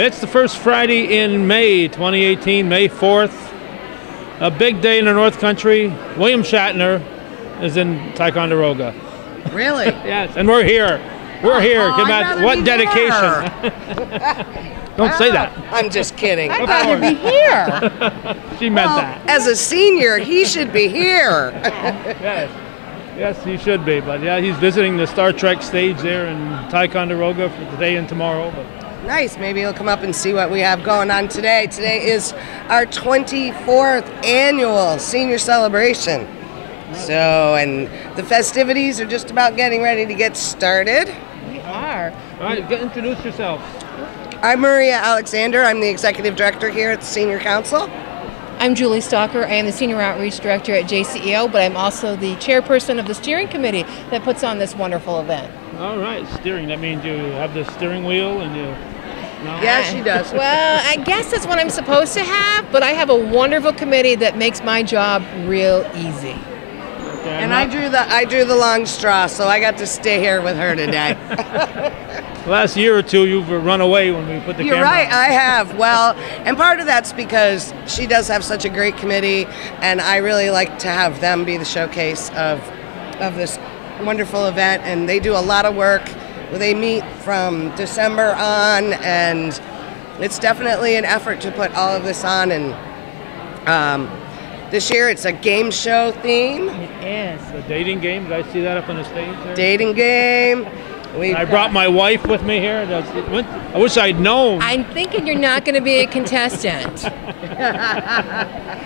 It's the first Friday in May 2018, May 4th. A big day in the North Country. William Shatner is in Ticonderoga. Really? Yes, and we're here. We're here. What dedication. Don't say that. I'm just kidding. I'd rather be here. She meant that. As a senior, he should be here. Yes, he should be. But yeah, he's visiting the Star Trek stage there in Ticonderoga for today and tomorrow. But nice. Maybe he'll come up and see what we have going on today. Today is our 24th annual Senior Celebration. So, and the festivities are just about getting ready to get started. We are. All right, introduce yourself. I'm Maria Alexander. I'm the Executive Director here at the Senior Council. I'm Julie Stalker. I am the Senior Outreach Director at JCEO, but I'm also the chairperson of the steering committee that puts on this wonderful event. All right, steering. That means you have the steering wheel and you... No? Yeah, she does. Well, I guess that's what I'm supposed to have, but I have a wonderful committee that makes my job real easy. Okay, and I drew the long straw, so I got to stay here with her today. Last year or two, you've run away when we put the camera You're right, on. I have. Well, and part of that's because she does have such a great committee, and I really like to have them be the showcase of this wonderful event. And they do a lot of work. They meet from December on, and it's definitely an effort to put all of this on. And this year it's a game show theme. It is. The dating game. Did I see that up on the stage there? Dating game. I brought my wife with me here. I wish I'd known. I'm thinking you're not going to be a contestant. But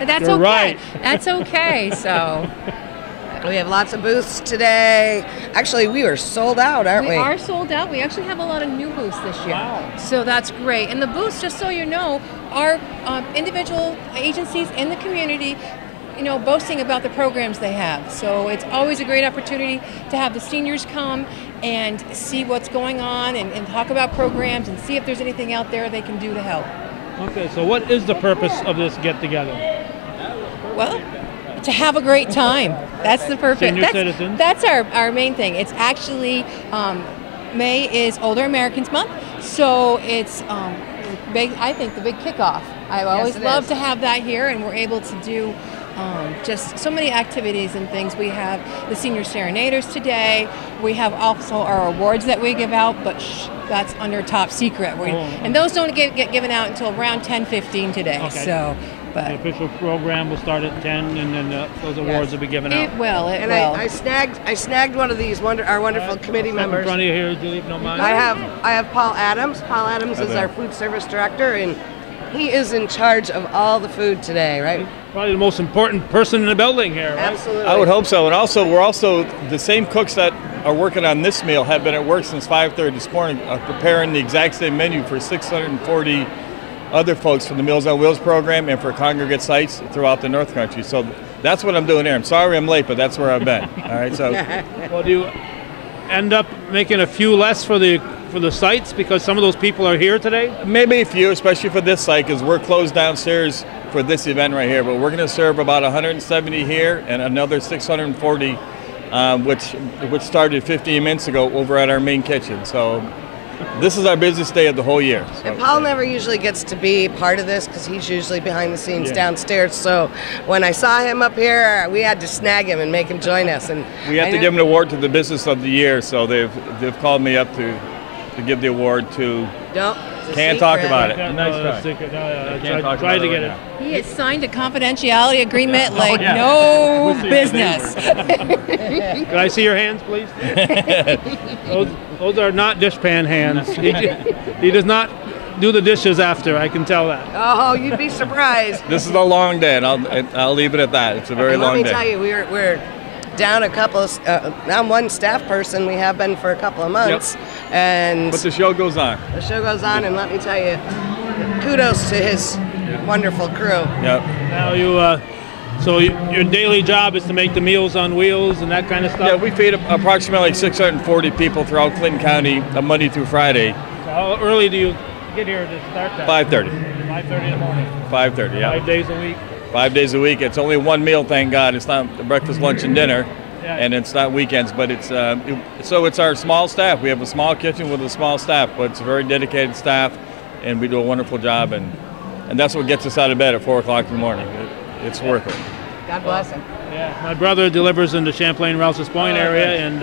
that's You're okay. right. That's okay. So we have lots of booths today. Actually, we are sold out, aren't we? We are sold out. We actually have a lot of new booths this year. Wow. So that's great. And the booths, just so you know, are individual agencies in the community, boasting about the programs they have. So it's always a great opportunity to have the seniors come and see what's going on and talk about programs and see if there's anything out there they can do to help. Okay, so what is the purpose of this get-together? Well, to have a great time. That's the purpose. Senior citizens. That's our main thing. It's actually, May is Older Americans Month, so it's I think the big kickoff. I always love to have that here, and we're able to do just so many activities and things. We have the Senior Serenaders today. We have also our awards that we give out, but that's under top secret. And those don't get given out until around 10:15 today. Okay. So, but the official program will start at 10, and then those awards will be given out. It will. I snagged one of these our wonderful committee members. In front of you here, Julie, if you don't mind. I have Paul Adams. Paul Adams is our food service director, and he is in charge of all the food today, right? Probably the most important person in the building here, right? Absolutely. I would hope so. And also, we're also the same cooks that are working on this meal have been at work since 5:30 this morning, preparing the exact same menu for 640 other folks from the Meals on Wheels program and for congregate sites throughout the North Country. So that's what I'm doing here. I'm sorry I'm late, but that's where I've been. All right. So, well, do you end up making a few less for the sites because some of those people are here today? Maybe a few, especially for this site, because we're closed downstairs for this event right here. But we're going to serve about 170 here and another 640, which started 15 minutes ago over at our main kitchen. So this is our busiest day of the whole year. So. And Paul never usually gets to be part of this because he's usually behind the scenes downstairs. So when I saw him up here, we had to snag him and make him join us. And we have to give him an award to the business of the year. So they've called me up to give the award to. Can't talk about it. Nice try. Try to get it. He has signed a confidentiality agreement no business. Can I see your hands, please? Those are not dishpan hands. He does not do the dishes after, I can tell that. Oh, you'd be surprised. This is a long day, and I'll leave it at that. It's a very long day. Let me tell you, we're down a couple of, now one staff person. We have been for a couple of months. Yep. And but the show goes on. The show goes on, and let me tell you, kudos to his wonderful crew. Yep. Now so your daily job is to make the Meals on Wheels and that kind of stuff? Yeah, we feed approximately 640 people throughout Clinton County, Monday through Friday. So how early do you get here to start that? 5:30. 5:30 in the morning? 5:30, yeah. 5 days a week? 5 days a week. It's only one meal, thank God. It's not breakfast, lunch, and dinner. And it's not weekends, but it's so it's our small staff. We have a small kitchen with a small staff, but it's a very dedicated staff, and we do a wonderful job, and that's what gets us out of bed at 4 o'clock in the morning. It's worth it. God bless him. Yeah, my brother delivers in the Champlain, Rouse's Point area, and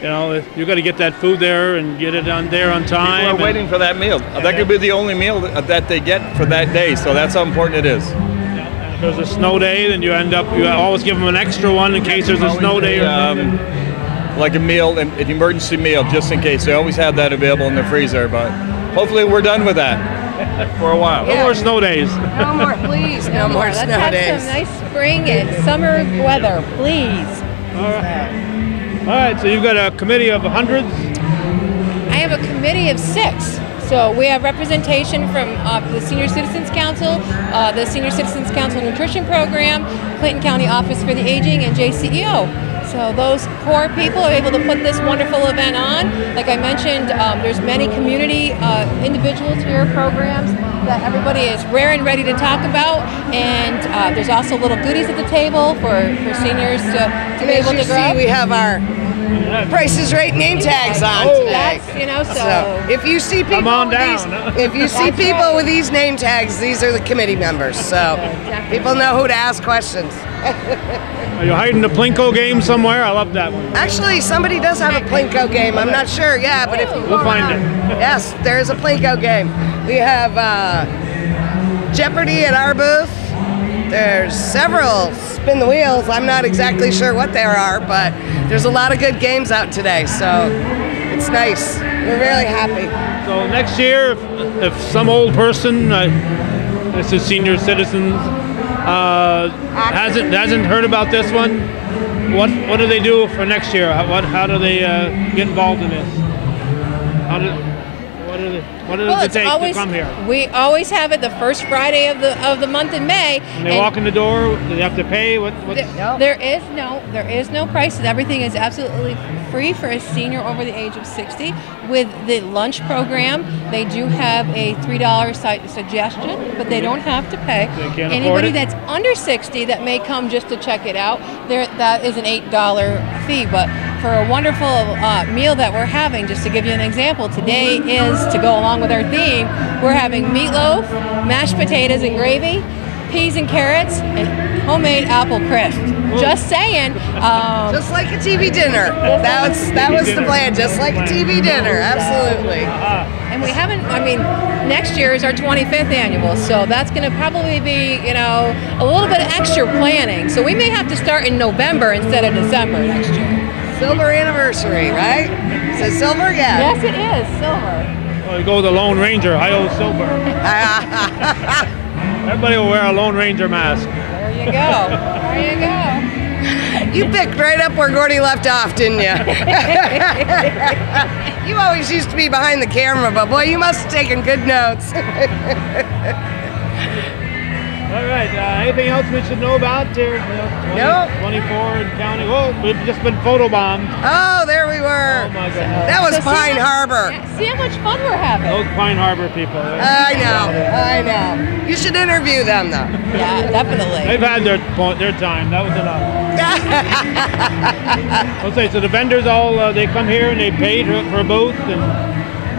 you know, you got to get that food there and get it on time. People are waiting for that meal. That could be the only meal that they get for that day, so that's how important it is. Yeah, and if there's a snow day, then you always give them an extra one in case there's a snow day. Like a meal, an emergency meal, just in case. They always have that available in the freezer, but hopefully we're done with that for a while. No more snow days. No more, please. No more snow Let's days. have some nice spring and summer weather, please. All right, so you've got a committee of hundreds? I have a committee of 6. So we have representation from the Senior Citizens Council, the Senior Citizens Council Nutrition Program, Clinton County Office for the Aging, and JCEO. So those core people are able to put this wonderful event on. Like I mentioned, there's many community individuals here, programs that everybody is rare and ready to talk about. And there's also little goodies at the table for seniors to be able to grab. We have our Price is Right name tags on today. That's, you know, so if you see people, come on down. If you see people with these name tags, these are the committee members. So people know who to ask questions. Are you hiding the Plinko game somewhere? I love that one. Actually, somebody does have a Plinko game. I'm not sure. Yeah, but if you We'll find it. Yes, there is a Plinko game. We have Jeopardy at our booth. There's several spin the wheels. I'm not exactly sure what there are, but there's a lot of good games out today, so it's nice. We're really happy. So next year, if some old person, this is senior citizens, hasn't heard about this one, what do they do for next year? How do they get involved in this? What does it take to come here? We always have it the first Friday of the month in May. And they walk in the door. Do they have to pay? There is no prices. Everything is absolutely free for a senior over the age of 60. With the lunch program, they do have a $3 suggestion, but they don't have to pay. They can't Anybody afford it? that's under 60 that may come just to check it out, that is an $8 fee. But for a wonderful meal that we're having, just to give you an example, today is, to go along with our theme, we're having meatloaf, mashed potatoes and gravy, peas and carrots, and homemade apple crisp. Just saying. Just like a TV dinner. That was the plan. Just like a TV dinner. Absolutely. And we haven't. I mean, next year is our 25th annual, so that's going to probably be, you know, a little bit of extra planning. So we may have to start in November instead of December next year. Silver anniversary, right? Is it silver? Yeah. Yes, it is silver. Well, you go with the Lone Ranger, high-o silver. Everybody will wear a Lone Ranger mask. There you go. There you go. You picked right up where Gordy left off, didn't you? You always used to be behind the camera, but boy, you must have taken good notes. All right, anything else we should know about here? Nope. 24 and counting. Oh, we've just been photobombed. Oh, there we were. Oh my goodness. That was So Pine Harbor. See how much fun we're having. Those Pine Harbor people. I know. You should interview them, though. Yeah, definitely. They've had their time. That was enough. Let's say, so the vendors all, they come here and they pay for a booth, and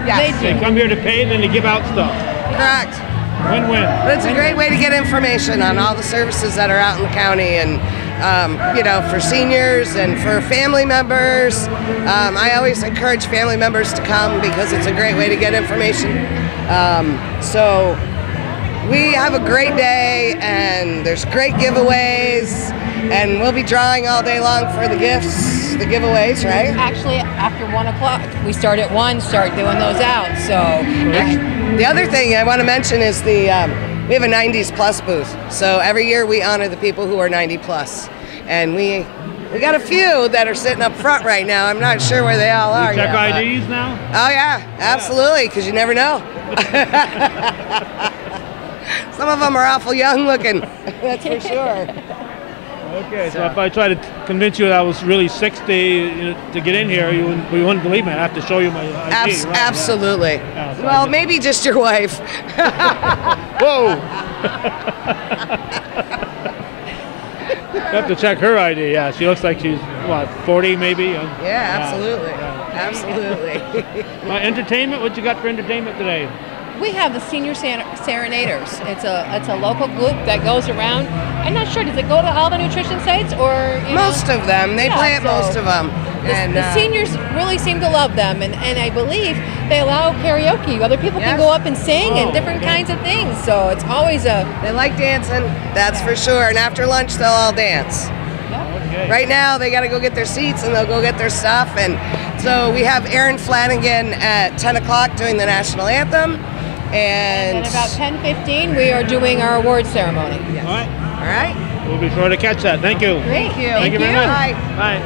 Yes. they come here to pay, and then they give out stuff. Correct. Win-win. But it's a great way to get information on all the services that are out in the county, and you know, for seniors and for family members. I always encourage family members to come because it's a great way to get information. So we have a great day, and there's great giveaways, and we'll be drawing all day long for the gifts, the giveaways, right? Actually, after 1 o'clock, we start at 1, start doing those out. So. The other thing I want to mention is we have a 90s plus booth. So every year we honor the people who are 90 plus. And we got a few that are sitting up front right now. I'm not sure where they all are. Check yet, IDs now? Oh yeah, absolutely, because you never know. Some of them are awful young looking, that's for sure. Okay, so if I try to convince you that I was really 60 to get in here, you wouldn't believe me. I have to show you my ID. Right? Absolutely. Yeah, so Well, maybe just your wife. Whoa! You have to check her ID. Yeah, she looks like she's, what, 40 maybe? Yeah, absolutely. Yeah. Absolutely. Entertainment, what you got for entertainment today? We have the Senior Serenaders. It's a local group that goes around. I'm not sure, does it go to all the nutrition sites or? Most of them. They play at most of them. The seniors really seem to love them, and I believe they allow karaoke. Other people can go up and sing and different kinds of things. So it's always They like dancing, that's for sure. And after lunch, they'll all dance. Yeah. Right now, they got to go get their seats and they'll go get their stuff. And so we have Aaron Flanagan at 10 o'clock doing the national anthem. And about 10:15, we are doing our awards ceremony. Yes. All right. All right. We'll be sure to catch that. Thank you. Great. Thank you very much. Bye. Bye.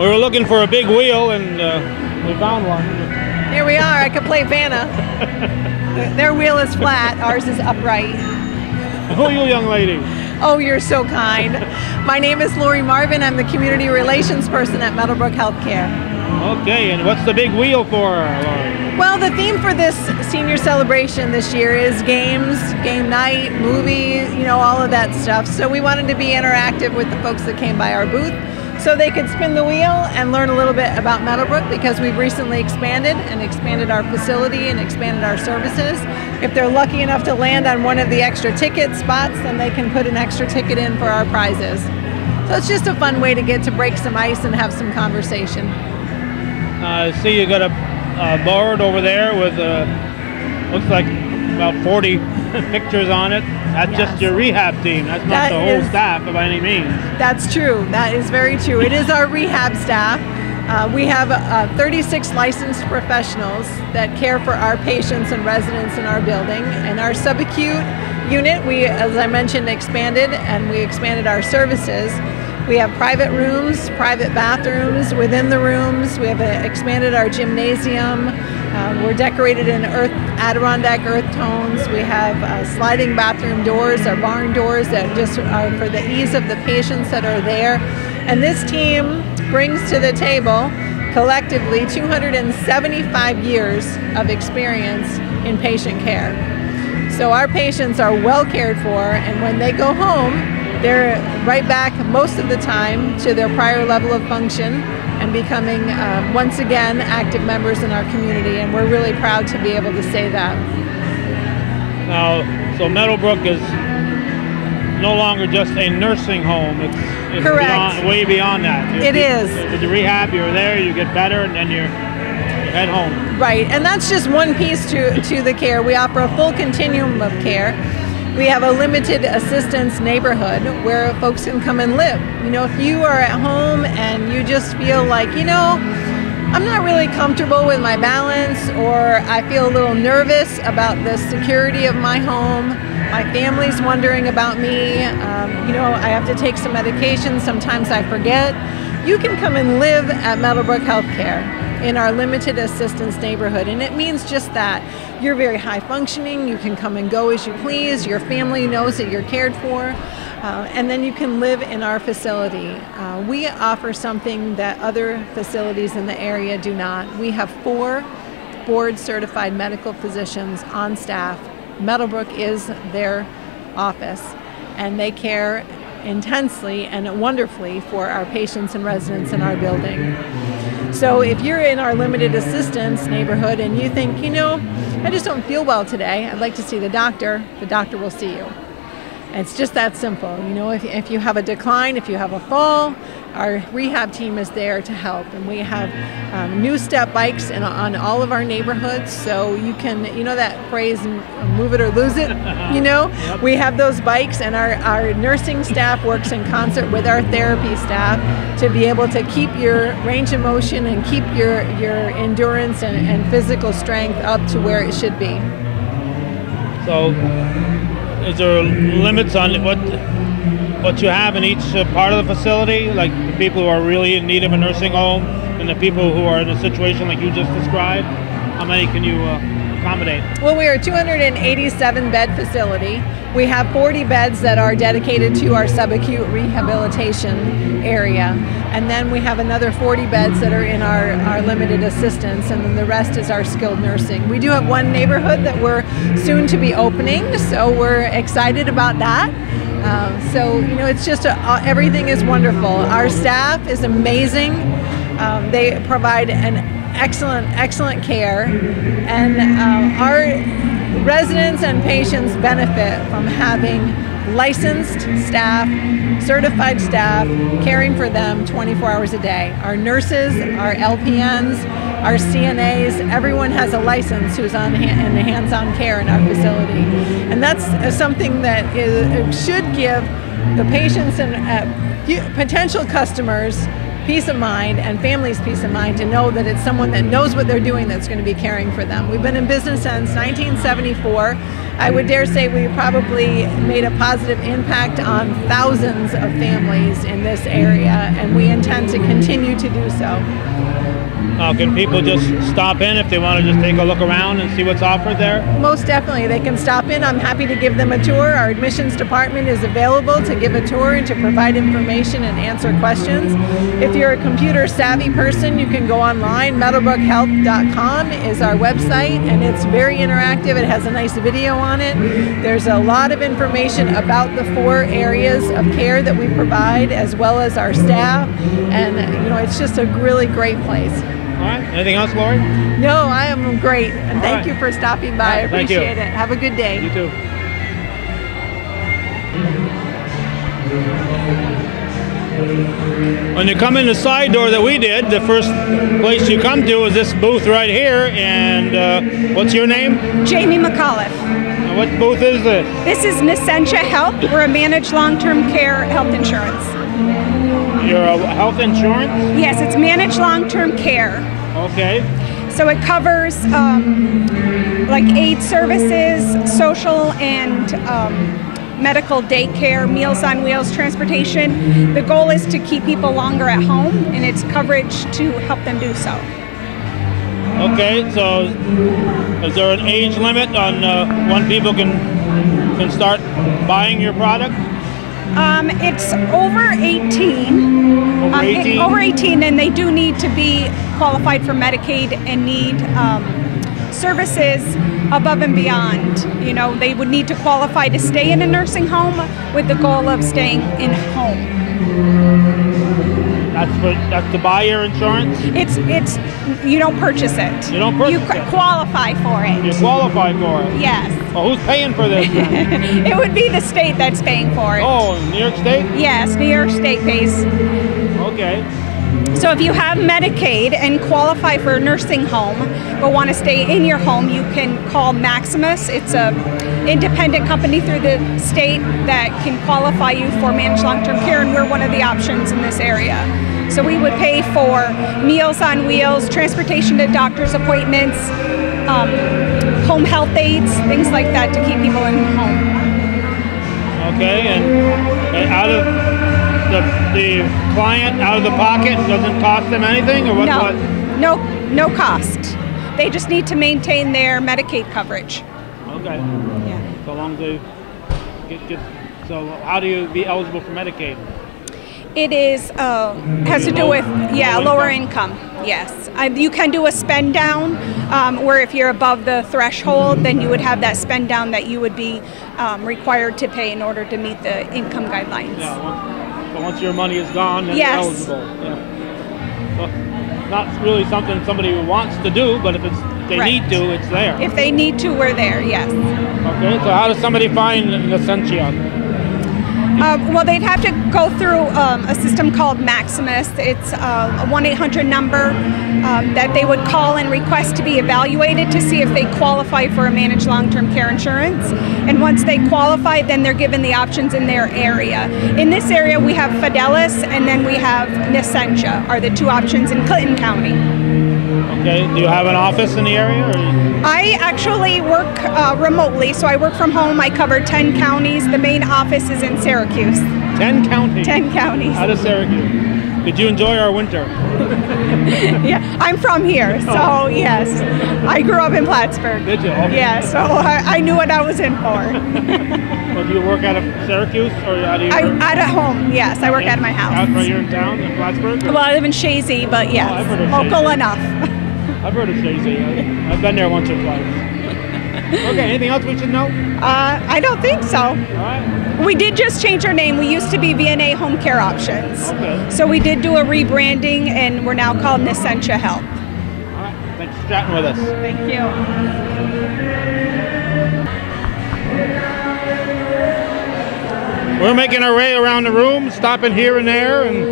We were looking for a big wheel, and we found one. Here we are. I could play Vanna. Their wheel is flat. Ours is upright. Who are you, young lady? Oh, you're so kind. My name is Lori Marvin. I'm the community relations person at Meadowbrook Healthcare. Okay, and what's the big wheel for, Lori? Well, the theme for this senior celebration this year is games, game night, movies, all of that stuff. So we wanted to be interactive with the folks that came by our booth so they could spin the wheel and learn a little bit about Meadowbrook, because we've recently expanded our facility and expanded our services. If they're lucky enough to land on one of the extra ticket spots, then they can put an extra ticket in for our prizes. So it's just a fun way to get to break some ice and have some conversation. I see you got a board over there with looks like about 40 pictures on it. That's just your rehab team. That's not the whole staff by any means. That's true. That is very true. It is our rehab staff. We have 36 licensed professionals that care for our patients and residents in our building. And our subacute unit, we, as I mentioned, expanded, and we expanded our services. We have private rooms, private bathrooms within the rooms. We have expanded our gymnasium. We're decorated in Adirondack earth tones. We have sliding bathroom doors, our barn doors that just are for the ease of the patients that are there. And this team brings to the table collectively 275 years of experience in patient care. So our patients are well cared for, and when they go home, they're right back most of the time to their prior level of function and becoming, once again, active members in our community, and we're really proud to be able to say that. Now, so Meadowbrook is no longer just a nursing home. It's correct. Way beyond that. It is. With the rehab, you're there, you get better, and then you head home. Right, and that's just one piece to the care. We offer a full continuum of care. We have a limited assistance neighborhood where folks can come and live. If you are at home and you just feel like, I'm not really comfortable with my balance, or I feel a little nervous about the security of my home, my family's wondering about me, I have to take some medication, sometimes I forget, you can come and live at Meadowbrook Healthcare in our limited assistance neighborhood. And it means just that. You're very high functioning, you can come and go as you please, your family knows that you're cared for, and then you can live in our facility. We offer something that other facilities in the area do not. We have 4 board certified medical physicians on staff. Meadowbrook is their office, and they care intensely and wonderfully for our patients and residents in our building. So if you're in our limited assistance neighborhood and you think, I just don't feel well today, I'd like to see the doctor will see you. It's just that simple. If you have a decline, if you have a fall, our rehab team is there to help. And we have new step bikes on all of our neighborhoods, so you can, that phrase, move it or lose it, We have those bikes, and our nursing staff works in concert with our therapy staff to be able to keep your range of motion and keep your endurance and physical strength up to where it should be. So, is there limits on what you have in each part of the facility, like the people who are really in need of a nursing home and the people who are in a situation like you just described? How many can you accommodate? Well, we are a 287 bed facility. We have 40 beds that are dedicated to our subacute rehabilitation area. And then we have another 40 beds that are in our limited assistance, and then the rest is our skilled nursing. We do have one neighborhood that we're soon to be opening, so we're excited about that. It's just everything is wonderful. Our staff is amazing. They provide an excellent care, and our residents and patients benefit from having licensed staff, certified staff, caring for them 24 hours a day. Our nurses, our LPNs, our CNAs, everyone has a license who's in hands-on care in our facility. And that's something that should give the patients and potential customers peace of mind and families peace of mind to know that it's someone that knows what they're doing that's going to be caring for them. We've been in business since 1974. I would dare say we probably made a positive impact on thousands of families in this area, and we intend to continue to do so. Can people just stop in if they want to just take a look around and see what's offered there? Most definitely. They can stop in. I'm happy to give them a tour. Our admissions department is available to give a tour and to provide information and answer questions. If you're a computer savvy person, you can go online. meadowbrookhealth.com is our website, and it's very interactive. It has a nice video on it. There's a lot of information about the 4 areas of care that we provide, as well as our staff, and it's just a really great place. All right. Anything else, Lori? No, I am great. And thank you for stopping by. I appreciate it. Have a good day. You too. When you come in the side door that we did, the first place you come to is this booth right here. And what's your name? Jamie McAuliffe. And what booth is this? This is Nescentia Health. We're a managed long-term care health insurance. You're a health insurance? Yes, it's managed long-term care. Okay. So it covers like aid services, social and medical daycare, Meals on Wheels, transportation. The goal is to keep people longer at home, and it's coverage to help them do so. Okay, so is there an age limit on when people can start buying your product? It's over 18. Over 18? Over 18, and they do need to be qualified for Medicaid and need services above and beyond. They would need to qualify to stay in a nursing home with the goal of staying in home. That's to buy your insurance? It's you don't purchase it. You don't purchase it? You qualify for it. You qualify for it? Yes. Well, who's paying for this? It would be the state that's paying for it. Oh, New York State? Yes, New York State pays. Okay. So if you have Medicaid and qualify for a nursing home but want to stay in your home, you can call Maximus. It's a independent company through the state that can qualify you for managed long-term care, and we're one of the options in this area. So we would pay for Meals on Wheels, transportation to doctor's appointments, home health aides, things like that to keep people in home. Okay, and out of the client, out of the pocket, doesn't cost them anything, or what? No cost. They just need to maintain their Medicaid coverage. Okay. Yeah. So long as they get. So how do you be eligible for Medicaid? It is has to do with lower income. Yes, you can do a spend down where if you're above the threshold, then you would have that spend down that you would be required to pay in order to meet the income guidelines. Yeah. So once your money is gone, then yes. you're eligible. Yeah. So not really something somebody wants to do, but if they right. need to, it's there. If they need to, we're there. Yes. Okay. So how does somebody find Nescentia? Well, they'd have to go through a system called Maximus. It's a 1-800 number that they would call and request to be evaluated to see if they qualify for a managed long-term care insurance. And once they qualify, then they're given the options in their area. In this area, we have Fidelis, and then we have Nescentia are the 2 options in Clinton County. Okay. Do you have an office in the area? Or? I actually work remotely, so I work from home. I cover 10 counties. The main office is in Syracuse. 10 counties? 10 counties. Out of Syracuse. Did you enjoy our winter? Yeah, I'm from here, so yes. I grew up in Plattsburgh. Did you? Okay. Yeah, so I knew what I was in for. Well, do you work out of Syracuse, or how do you work? Out at home, yes. I work out of my house. Out right here in town, in Plattsburgh? Or? Well, I live in Shazy, but yes, I've heard of local Shazy. enough. I've heard of Shazy. I've been there once or twice. Okay, anything else we should know? I don't think so. All right. We did just change our name. We used to be VNA Home Care Options. Okay. So we did do a rebranding, and we're now called Nescentia Health. All right. Thanks for chatting with us. Thank you. We're making our way around the room, stopping here and there, and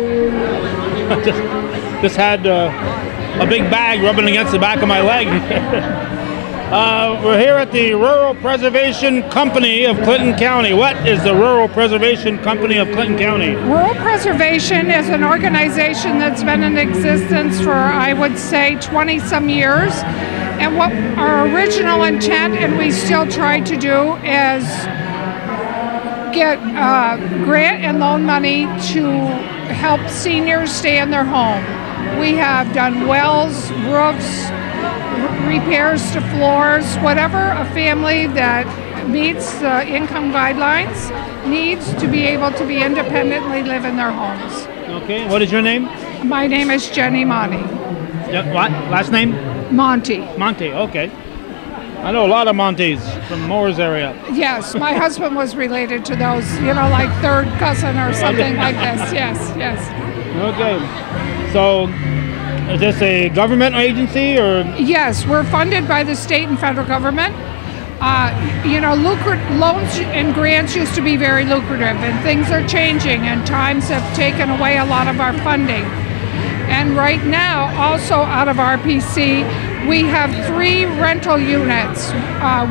just had a big bag rubbing against the back of my leg. We're here at the Rural Preservation Company of Clinton County. What is the Rural Preservation Company of Clinton County? Rural Preservation is an organization that's been in existence for, I would say, 20-some years. And what our original intent, and we still try to do, is get grant and loan money to help seniors stay in their home. We have done wells, roofs, repairs to floors, whatever a family that meets the income guidelines needs to be able to be independently live in their homes. Okay, what is your name? My name is Jenny Monty. What? Last name? Monty. Monty, okay. I know a lot of Monties from Moore's area. Yes, my husband was related to those, you know, like third cousin or something like this. Yes, yes. Okay. So, is this a government agency or? Yes, we're funded by the state and federal government. You know, loans and grants used to be very lucrative, and things are changing, and times have taken away a lot of our funding. And right now, also out of RPC, we have 3 rental units.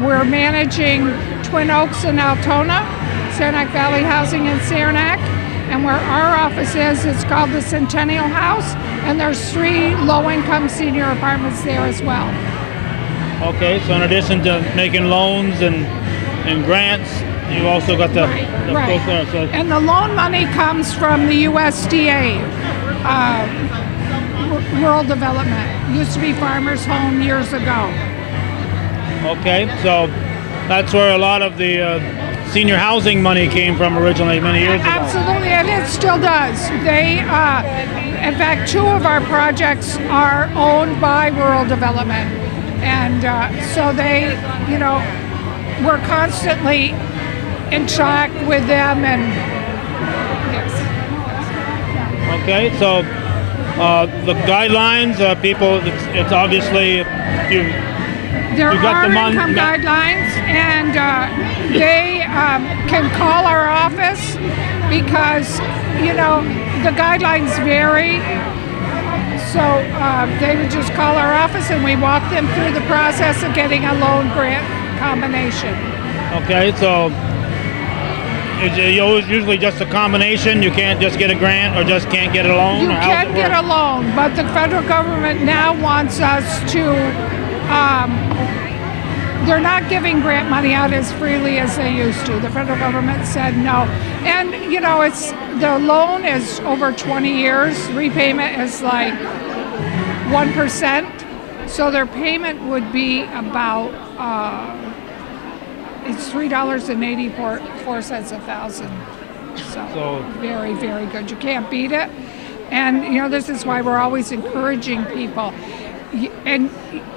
We're managing Twin Oaks and Altona, Saranac Valley Housing in Saranac, and where our office is, it's called the Centennial House, and there's 3 low-income senior apartments there as well. Okay, so in addition to making loans and grants, you also got the Right. So And the loan money comes from the USDA, Rural Development. Used to be Farmers Home years ago. okay, so that's where a lot of the senior housing money came from originally many years ago. Absolutely, and it still does. They, in fact, 2 of our projects are owned by Rural Development. And so they, you know, we're constantly in talk with them, and yes. Okay, so the guidelines, people, it's obviously There you got are the income guidelines, and they can call our office because, you know, the guidelines vary. So they would just call our office, and we walk them through the process of getting a loan grant combination. Okay, so it's usually just a combination. You can't just get a grant or just can't get a loan? You can get a loan, but the federal government now wants us to, they're not giving grant money out as freely as they used to. The federal government said no. And, you know, the loan is over 20 years. Repayment is like 1%. So their payment would be about, it's $3.84 a thousand. So very, very good. You can't beat it. And, you know, this is why we're always encouraging people. And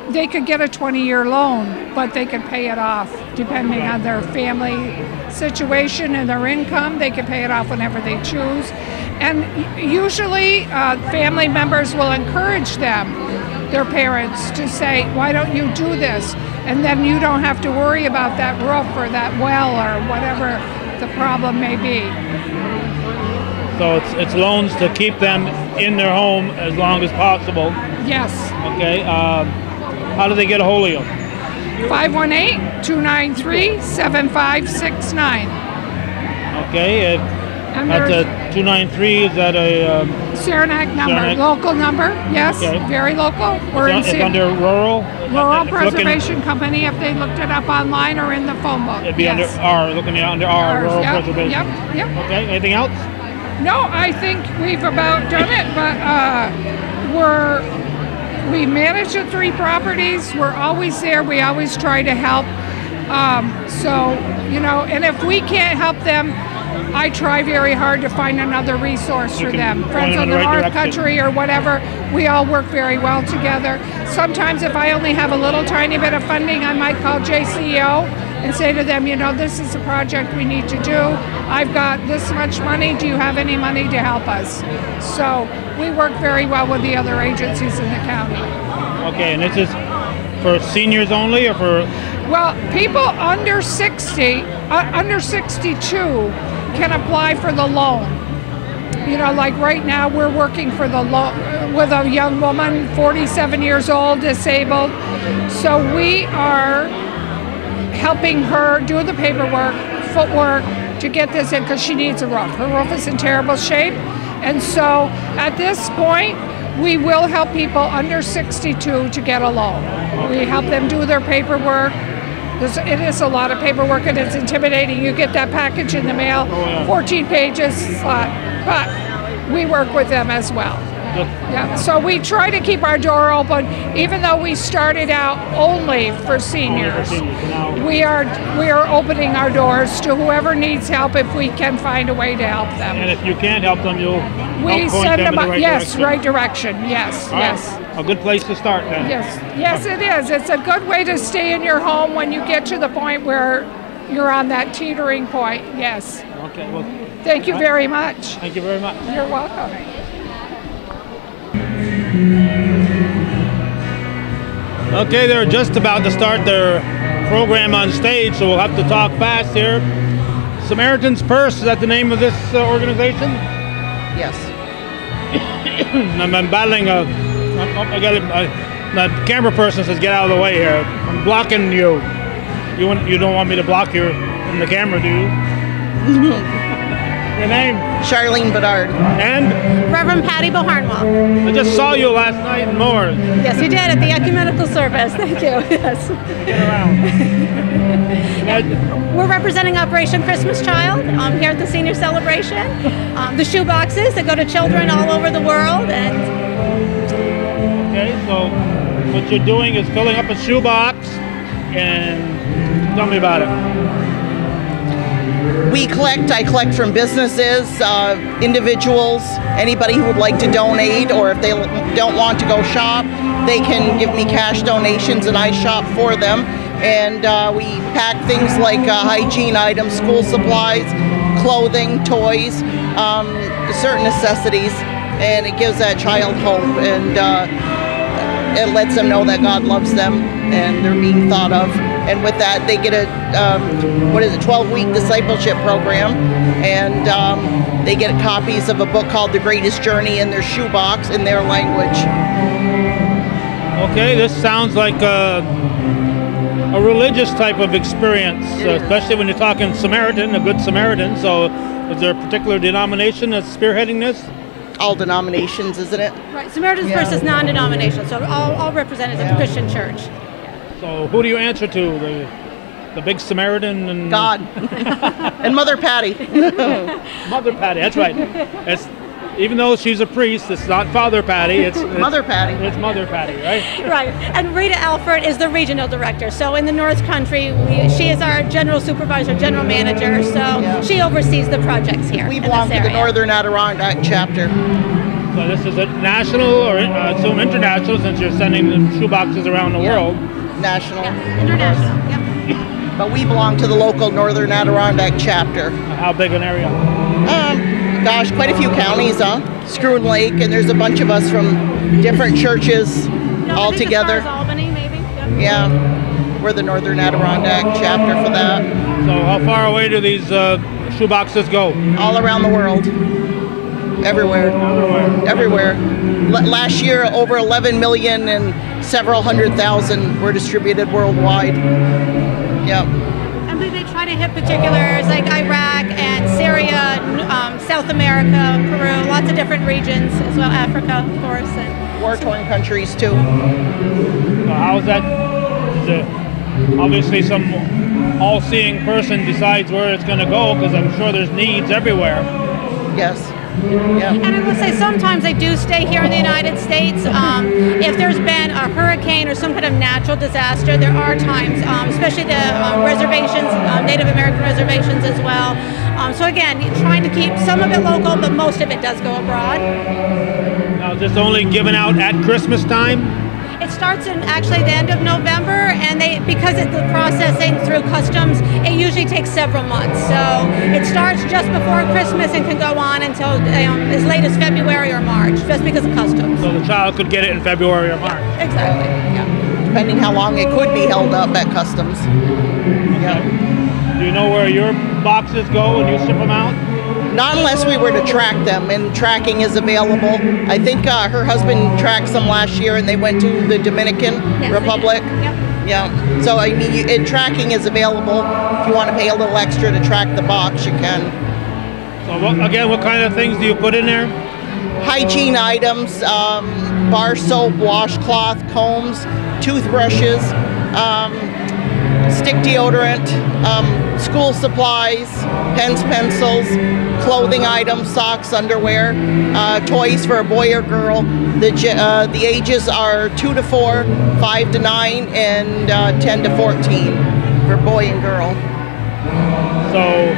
they could get a 20-year loan, but they could pay it off depending on their family situation and their income. They could pay it off whenever they choose. And usually family members will encourage them, their parents, to say, why don't you do this? And then you don't have to worry about that roof or that well or whatever the problem may be. So it's loans to keep them in their home as long as possible. Yes. Okay. How do they get a hold of you? 518-293-7569. Okay. That's a 293. Is that a Saranac number, Saranac? Local number? Yes. Okay. Very local. We're it's under rural. Rural Preservation Company. If they looked it up online or in the phone book. It'd be yes. under R. Looking under R. Rural Yep. Preservation. Yep. Okay. Anything else? No, I think we've about done it, but we manage the 3 properties. We're always there. We always try to help. So, you know, and if we can't help them, I try very hard to find another resource for them. Friends on the North Country or whatever, we all work very well together. Sometimes if I only have a little tiny bit of funding, I might call JCEO and say to them, you know, this is a project we need to do. I've got this much money. Do you have any money to help us? So we work very well with the other agencies in the county. Okay, and this is for seniors only, or for? Well, people under 60, under 62 can apply for the loan. You know, like right now we're working for the loan with a young woman, 47 years old, disabled. So we are helping her do the paperwork, footwork, to get this in because she needs a roof. Her roof is in terrible shape. And so at this point, we will help people under 62 to get a loan. We help them do their paperwork. It is a lot of paperwork and it's intimidating. You get that package in the mail, 14 pages, but we work with them as well. Yeah, so we try to keep our door open, even though we started out only for seniors. We are opening our doors to whoever needs help if we can find a way to help them. And if you can't help them, you'll send them in the right direction. right direction. Yes, yes. A good place to start then. Yes, it is. It's a good way to stay in your home when you get to the point where you're on that teetering point. Yes. Okay. Well, thank you very much. Thank you very much. You're welcome. Okay, they're just about to start their program on stage, so we'll have to talk fast here. Samaritan's Purse, is that the name of this organization? Yes. I'm battling the camera person says get out of the way here. I'm blocking you. You don't want me to block you from the camera, do you? Your name? Charlene Bedard. And? Reverend Patty Boharnwell. I just saw you last night and more. Yes, you did at the ecumenical service. Thank you. Yes. Get around. We're representing Operation Christmas Child here at the Senior Celebration. The shoe boxes that go to children all over the world. And okay, so what you're doing is filling up a shoebox, and tell me about it. I collect from businesses, individuals, anybody who would like to donate, or if they don't want to go shop, they can give me cash donations and I shop for them. And we pack things like hygiene items, school supplies, clothing, toys, certain necessities, and it gives that child hope, and it lets them know that God loves them and they're being thought of. And with that, they get a 12-week discipleship program, and they get copies of a book called The Greatest Journey in their shoebox in their language. Okay, this sounds like a religious type of experience, especially when you're talking Samaritan, a good Samaritan. So is there a particular denomination that's spearheading this? All denominations, isn't it? right, Samaritan's Purse is non-denominational, so all represented at the Christian church. So who do you answer to? The big Samaritan and God and Mother Patty. Mother Patty, that's right. Even though she's a priest, it's not Father Patty. It's Mother Patty. It's Mother Patty, right? Right, and Rita Alford is the regional director. So in the North Country, she is our general supervisor, general manager. So she oversees the projects here. We belong to the Northern Adirondack chapter. So this is a national, or I assume international, since you're sending the shoeboxes around the world. National. Yeah, international. Yep. But we belong to the local Northern Adirondack chapter. How big an area? Gosh, quite a few counties, Screw Lake, and there's a bunch of us from different churches all together. As far as Albany, maybe. Yep. Yeah, we're the Northern Adirondack chapter for that. So how far away do these shoeboxes go? All around the world. Everywhere. Everywhere. Last year, over 11 million and several 100,000 were distributed worldwide. Yep. And they try to hit particulars like Iraq and Syria, South America, Peru, lots of different regions as well, Africa, of course. And war-torn countries, too. So how is that? Obviously, some all-seeing person decides where it's going to go, because I'm sure there's needs everywhere. Yes. Yeah. And I will say sometimes they do stay here in the United States. If there's been a hurricane or some kind of natural disaster, there are times, especially the reservations, Native American reservations as well. So again, trying to keep some of it local, but most of it does go abroad. Now, is this only given out at Christmas time? It starts in actually the end of November, and because it's the processing through customs, it usually takes several months. So it starts just before Christmas and can go on until as late as February or March, just because of customs. So the child could get it in February or March. Yeah, exactly. Yeah. Depending how long it could be held up at customs. Yeah. Do you know where your boxes go when you ship them out? Not unless we were to track them, and tracking is available. I think her husband tracked some last year, and they went to the Dominican Republic. Yep. Yeah. So I mean, tracking is available. If you want to pay a little extra to track the box, you can. So again, what kind of things do you put in there? Hygiene items, bar soap, washcloth, combs, toothbrushes, stick deodorant, school supplies, pens, pencils, clothing items, socks, underwear, toys for a boy or girl. The ages are 2 to 4, 5 to 9, and 10 to 14 for boy and girl. So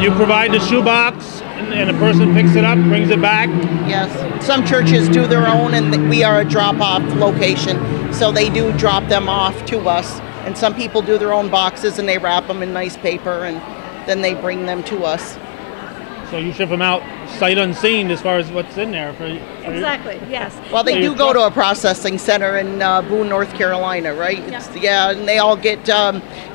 you provide the shoebox, and a person picks it up, brings it back? Yes. Some churches do their own, and we are a drop-off location, so they do drop them off to us. And some people do their own boxes, and they wrap them in nice paper, and then they bring them to us. So you ship them out sight unseen as far as what's in there? Exactly, yes. Well, they do go to a processing center in Boone, North Carolina, right? Yeah, and they all get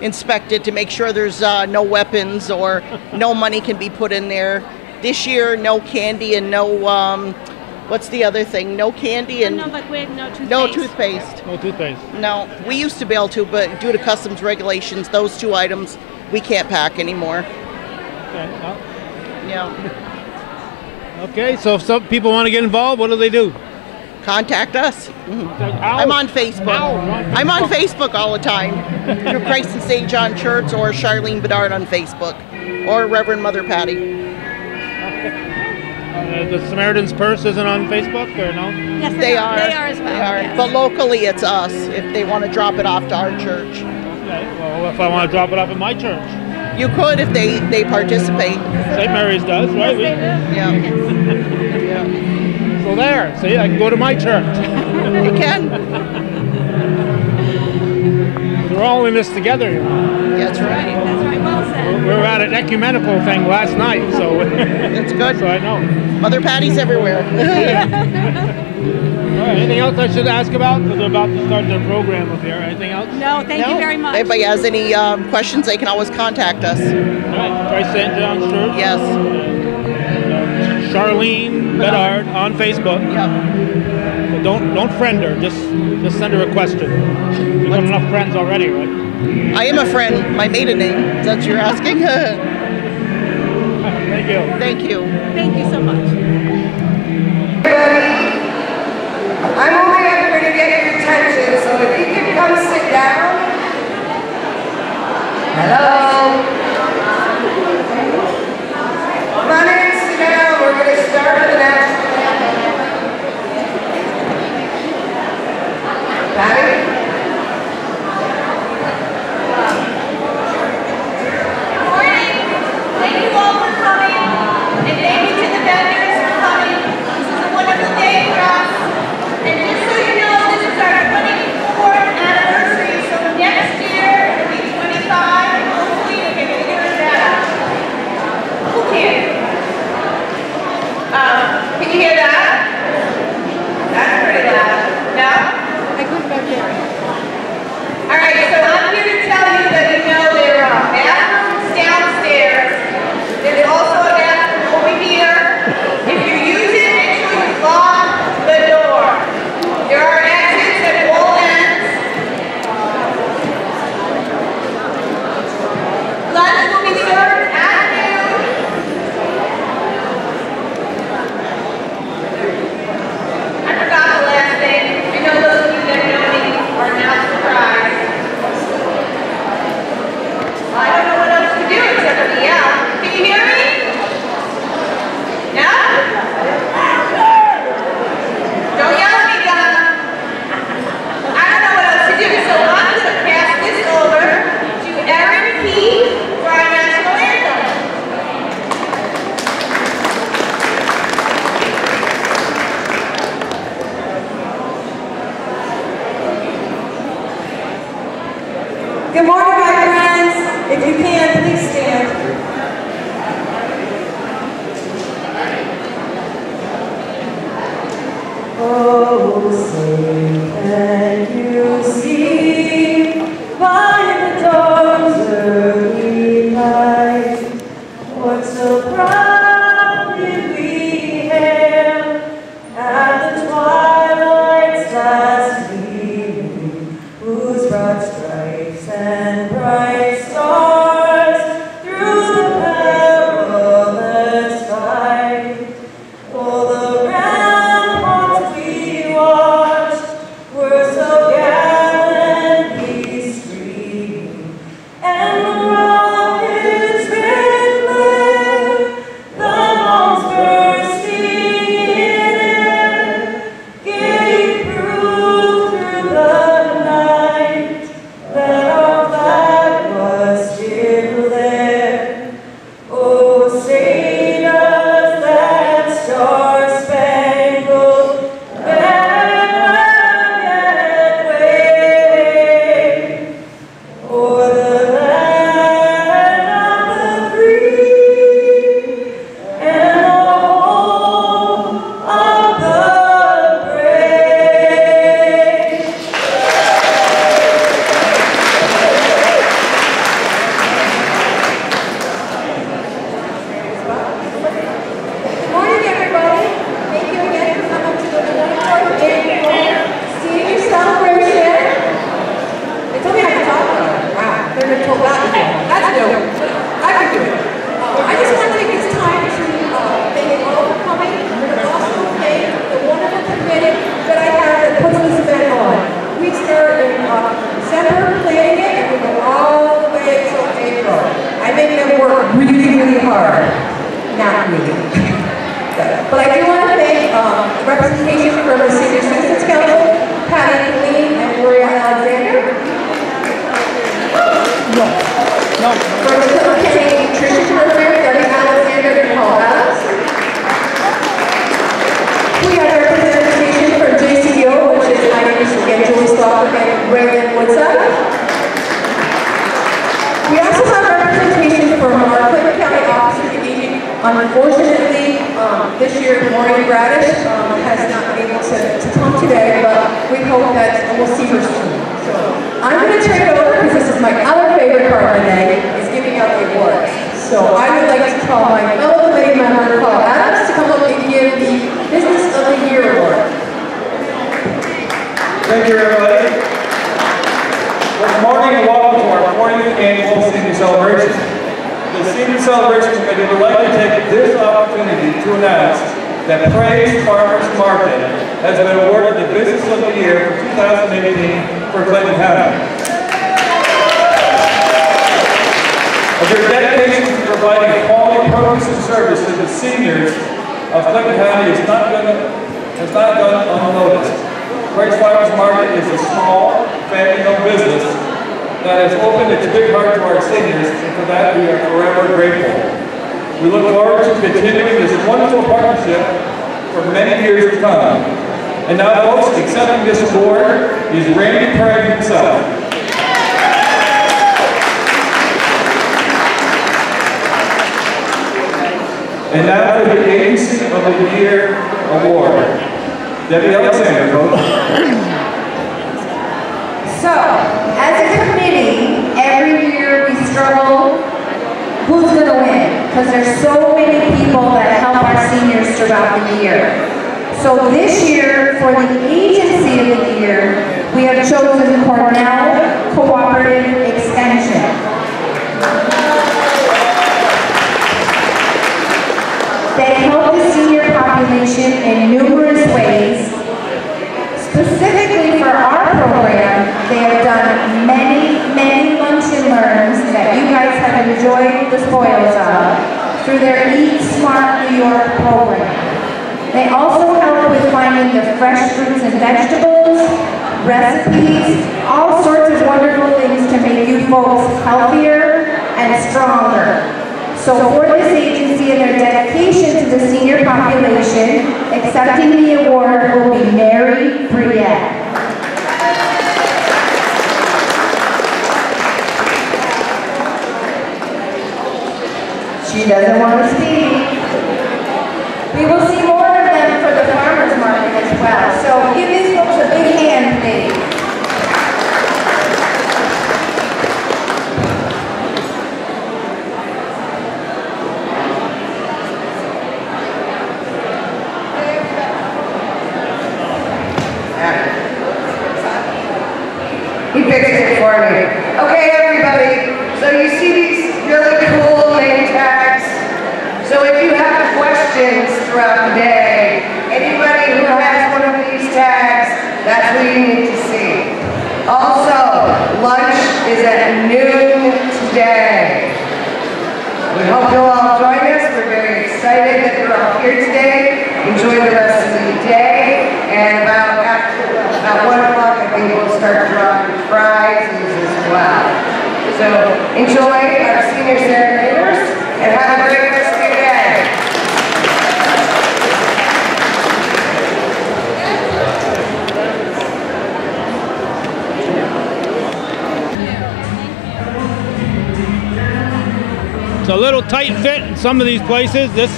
inspected to make sure there's no weapons or no money can be put in there. This year, no candy and no, what's the other thing? No candy and no liquid, no toothpaste. No toothpaste. No toothpaste. No, we used to be able to, but due to customs regulations, those two items we can't pack anymore. Okay. Well. Yeah. Okay, so if some people want to get involved, what do they do? Contact us. I'm on Facebook. I'm on Facebook all the time. Through Christ and St. John Church or Charlene Bedard on Facebook, or Reverend Mother Patty. The Samaritan's Purse isn't on Facebook, or no? Yes, they are. They are as well. They are. Yes. But locally, it's us if they want to drop it off to our church. Okay. Well, if I want to drop it off at my church. You could if they participate. St. Mary's does, right? Yeah. Yeah. So there, see, I can go to my church. You can. We're all in this together. That's right. That's right, well said. We were at an ecumenical thing last night, so that's good. So I know. Mother Patty's everywhere. All right, anything else I should ask about? Because they're about to start their program up here. Anything else? No, thank you very much. If anybody has any questions, they can always contact us. All right, Christ St. John's Church. Yes. Charlene Bedard on Facebook. Yep. But don't friend her. Just send her a question. You've got enough friends already, right? I am a friend. My maiden name. Is that what you're asking? Thank you. Thank you. Thank you so much. I'm only up here to get your attention, so if you can come sit down. Hello. Come on in, sit down. We're going to start with the national anthem. Patty? Good morning. Thank you all for coming, and thank you to the vendors for Good morning, my friends. If you can, please stand. Oh, say can you see by the dawn's early light what so proudly we hailed at the twilight's last gleaming, whose broad stripes and bright stars through the perilous fight. Oh, the ramparts we watched were so gallantly streaming, and the rockets red glare, the bombs bursting in air, gave proof through the night that our flag was still there. Oh, say does that star-spangled banner yet wave o'er the land of the free and the home of the brave? Good morning, everybody. Thank you again for coming to the 24th Annual Senior Celebration. They told me I could talk about it. Wow, they're going to pull that before. That's dope. I can do it. I just want to take this time to thank you all for coming, but also thank the wonderful committee that I have that puts this event on. We start in December planning it, and we go all the way until April. I make them work really, really hard. Not really. But I do want to thank the representation from the Senior Citizens Council, Patty Colleen and Gloria Alexander. From the Plymouth County Nutrition Program, Debbie Alexander and Paul Adams. We have representation from JCO, which is my name is Julie Stockman and Raylan Woodside. We also have representation from our Clinton County Office of Aging. Unfortunately, this year Maureen Bradish has not been able to come today, but we hope that we'll see her soon. So I'm going to turn it over because this is my other favorite part of the day, is giving out the awards. So I would like to call my fellow committee member, Paul Adams, to come up and give the Business of the Year Award. Thank you, everybody. Good morning and welcome to our 40th Annual Senior Celebration. The Senior Celebration Committee would like to take this opportunity to announce that Praise Farmers Market has been awarded the Business of the Year for 2018 for Clinton County. Of your dedication to providing quality produce and service to the seniors of Clinton County has not gone unnoticed. Praise Farmers Market is a small, family-owned business that has opened its big heart to our seniors, and for that we are forever grateful. We look forward to continuing this wonderful partnership for many years to come. And now, folks, accepting this award is Randy Craig himself. And now for the Agency of the Year Award. Debbie Alexander, folks. So, as a committee, every year we struggle, who's going to win? Because there's so many people that help our seniors throughout the year. So this year, for the Agency of the Year, we have chosen Cornell Cooperative Extension. They help the senior population in numerous ways. Specifically for our program, they have done many, many lunch and learns that you guys have enjoyed the spoils of through their Eat Smart New York program. They also help with finding the fresh fruits and vegetables, recipes, all sorts of wonderful things to make you folks healthier and stronger. So for this agency and their dedication to the senior population, accepting the award will be Mary Briette. fixed it for me. Okay, everybody, so you see these really cool name tags? So if you have questions throughout the day, anybody who has one of these tags, that's what you need to see. Also, lunch is at noon today. We hope you'll all join us. We're very excited that you're all here today. Enjoy the rest of the day. And about 1 o'clock, I think we'll start drawing prizes as well. So enjoy our senior serenaders and have a great rest of your day. It's a little tight fit in some of these places. This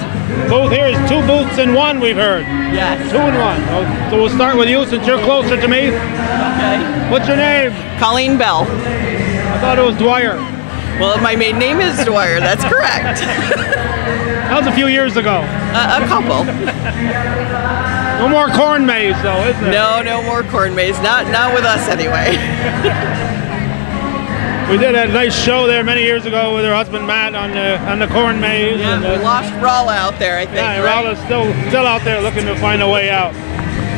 booth here is 2 booths in 1, we've heard. Yes. 2 in 1. So we'll start with you since you're closer to me. Okay. What's your name? Colleen Bell. I thought it was Dwyer. Well, my maiden name is Dwyer, that's correct. That was a few years ago. A couple. No more corn maze though, is there? No more corn maze. Not with us anyway. We did a nice show there many years ago with her husband Matt on the corn maze. Yeah, and, we lost Rala out there, I think. Yeah, right? Rala's still out there looking to find a way out.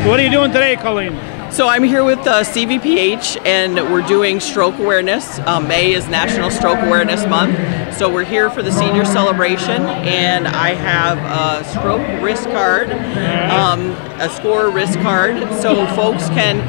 So what are you doing today, Colleen? So I'm here with CVPH, and we're doing stroke awareness. May is National Stroke Awareness Month. So we're here for the Senior Celebration, and I have a stroke risk card, a score risk card, so folks can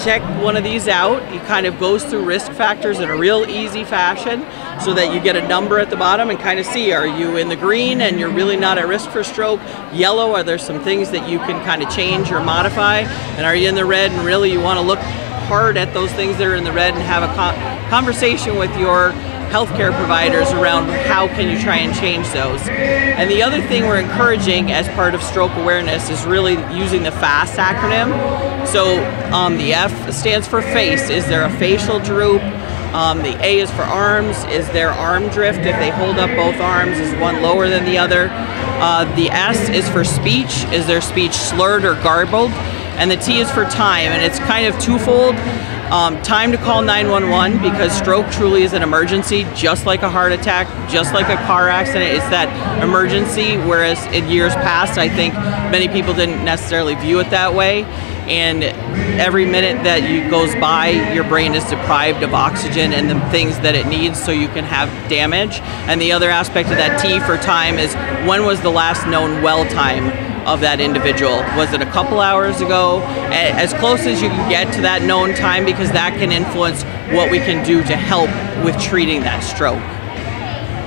check one of these out. It kind of goes through risk factors in a real easy fashion so that you get a number at the bottom and kind of see, are you in the green and you're really not at risk for stroke? Yellow, are there some things that you can kind of change or modify? And are you in the red and really you want to look hard at those things that are in the red and have a conversation with your healthcare providers around how can you try and change those. And the other thing we're encouraging as part of stroke awareness is really using the FAST acronym. So the F stands for face. Is there a facial droop? The A is for arms. Is there arm drift? If they hold up both arms, is one lower than the other? The S is for speech. Is their speech slurred or garbled? And the T is for time, and it's kind of twofold. Time to call 911, because stroke truly is an emergency, just like a heart attack, just like a car accident. It's that emergency, whereas in years past, I think many people didn't necessarily view it that way. And every minute that goes by, your brain is deprived of oxygen and the things that it needs so you can have damage. And the other aspect of that T for time is, when was the last known well time of that individual? Was it a couple hours ago? As close as you can get to that known time, because that can influence what we can do to help with treating that stroke.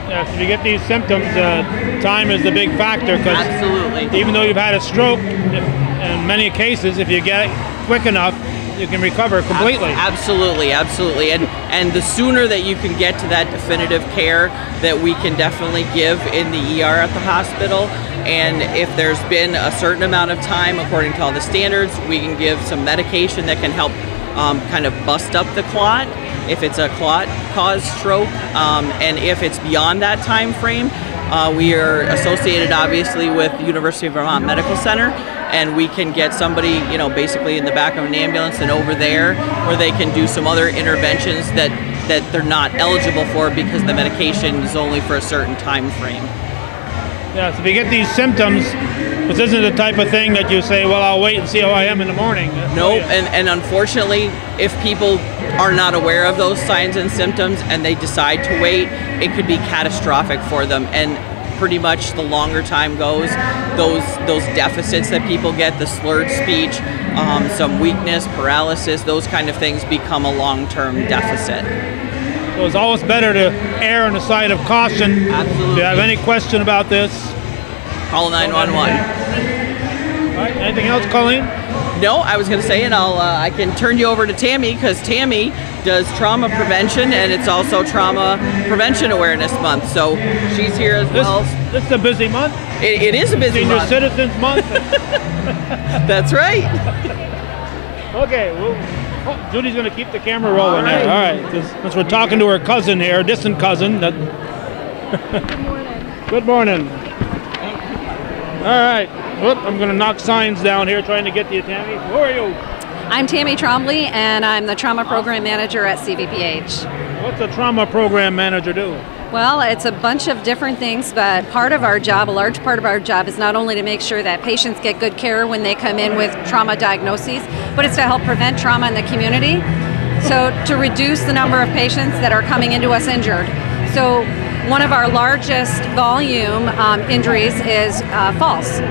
Yeah, so if you get these symptoms, time is the big factor, because absolutely, even though you've had a stroke, in many cases, if you get it quick enough, you can recover completely. Absolutely, absolutely. And the sooner that you can get to that definitive care that we can definitely give in the ER at the hospital. And if there's been a certain amount of time, according to all the standards, we can give some medication that can help kind of bust up the clot, if it's a clot-caused stroke. And if it's beyond that time frame, we are associated, obviously, with University of Vermont Medical Center, and we can get somebody, basically in the back of an ambulance and over there, where they can do some other interventions that they're not eligible for because the medication is only for a certain time frame. Yeah, so if you get these symptoms, this isn't the type of thing that you say, well, I'll wait and see how I am in the morning. Nope, and unfortunately, if people are not aware of those signs and symptoms and they decide to wait, it could be catastrophic for them. And pretty much the longer time goes, those deficits that people get, the slurred speech, some weakness, paralysis, those kind of things become a long-term deficit. So it's always better to err on the side of caution. Absolutely. If you have any question about this, call 911. All right, anything else, Colleen? No, I was going to say, and I can turn you over to Tammy, because Tammy does trauma prevention, and it's also Trauma Prevention Awareness Month, so she's here as well. This is a busy month. It is a busy month. Senior Citizens Month. That's right. Okay, well, Judy's going to keep the camera rolling there. All right, since we're talking to her cousin here, distant cousin. Good morning. Good morning. All right. Whoop, I'm going to knock signs down here trying to get to you, Tammy. Who are you? I'm Tammy Trombley, and I'm the Trauma Program Manager at CVPH. What's a Trauma Program Manager do? Well, it's a bunch of different things, but part of our job, a large part of our job, is not only to make sure that patients get good care when they come in with trauma diagnoses, but it's to help prevent trauma in the community. So to reduce the number of patients that are coming into us injured. So one of our largest volume injuries is falls.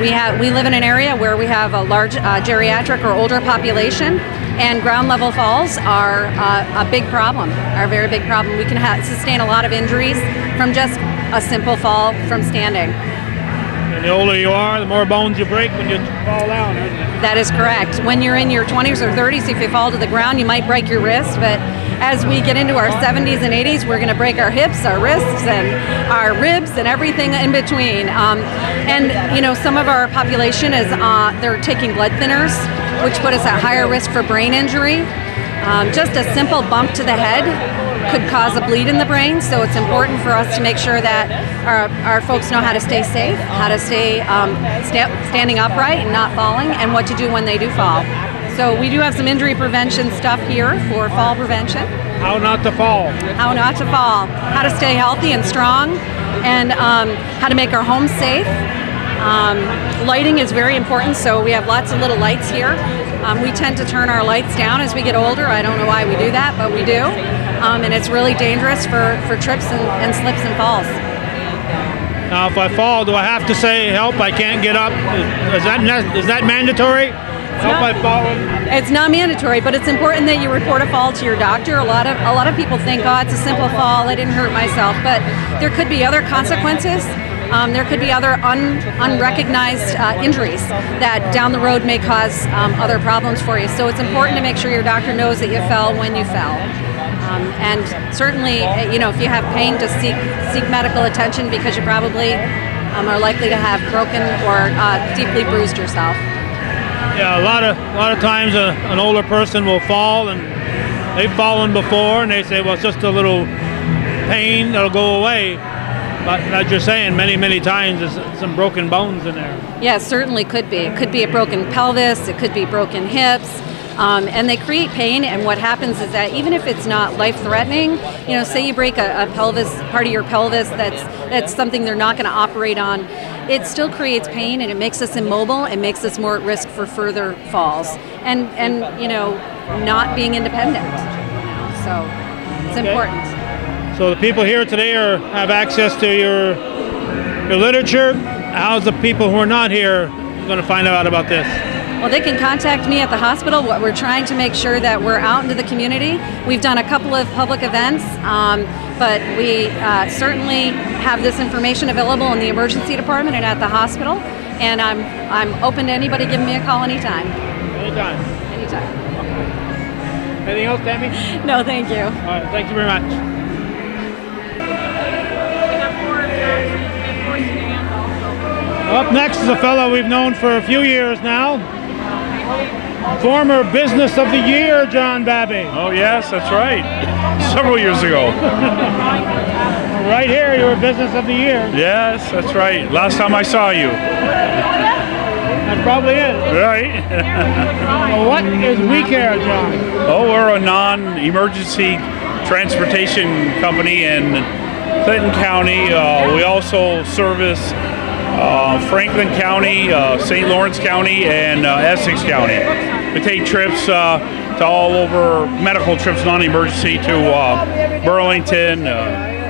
We live in an area where we have a large geriatric or older population, and ground level falls are a big problem, are a very big problem. We can sustain a lot of injuries from just a simple fall from standing. And the older you are, the more bones you break when you fall down, isn't it? That is correct. When you're in your 20s or 30s, if you fall to the ground, you might break your wrist, but as we get into our 70s and 80s, we're going to break our hips, our wrists, and our ribs, and everything in between. And you know, some of our population is they're taking blood thinners, which put us at higher risk for brain injury. Just a simple bump to the head could cause a bleed in the brain, so it's important for us to make sure that our folks know how to stay safe, how to stay standing upright and not falling, and what to do when they do fall. So we do have some injury prevention stuff here for fall prevention. How not to fall. How not to fall. How to stay healthy and strong, and how to make our homes safe. Lighting is very important, so we have lots of little lights here. We tend to turn our lights down as we get older. I don't know why we do that, but we do. And it's really dangerous for trips and slips and falls. Now, if I fall, do I have to say, help, I can't get up? Is that mandatory? Help by falling? It's not mandatory, but it's important that you report a fall to your doctor. A lot of people think, oh, it's a simple fall, I didn't hurt myself, but there could be other consequences. There could be other unrecognized injuries that down the road may cause other problems for you. So it's important to make sure your doctor knows that you fell when you fell. And certainly, you know, if you have pain, to seek medical attention, because you probably are likely to have broken or deeply bruised yourself. Yeah, a lot of times an older person will fall, and they've fallen before, and they say, well, it's just a little pain, it'll go away. But as you're saying, many times there's some broken bones in there. Yeah, it certainly could be. It could be a broken pelvis, it could be broken hips, and they create pain. And what happens is that even if it's not life-threatening, you know, say you break a pelvis, part of your pelvis, that's something they're not going to operate on, it still creates pain, and it makes us immobile, and makes us more at risk for further falls, and you know, not being independent. So it's important. So the people here today have access to your literature. How's the people who are not here going to find out about this? Well, they can contact me at the hospital. We're trying to make sure that we're out into the community. We've done a couple of public events, but we certainly have this information available in the emergency department and at the hospital. And I'm open to anybody giving me a call anytime. Anytime. Anytime. Anything else, Tammy? No, thank you. All right, thank you very much. Up next is a fellow we've known for a few years now. Former Business of the Year, John Babby. Oh yes, that's right. Several years ago. Right here, you were Business of the Year. Yes, that's right. Last time I saw you. That probably is. Right. Well, what is We Care, John? Oh, we're a non-emergency transportation company in Clinton County. We also service Franklin County, St. Lawrence County, and Essex County. We take trips to all over, medical trips, non-emergency, to Burlington,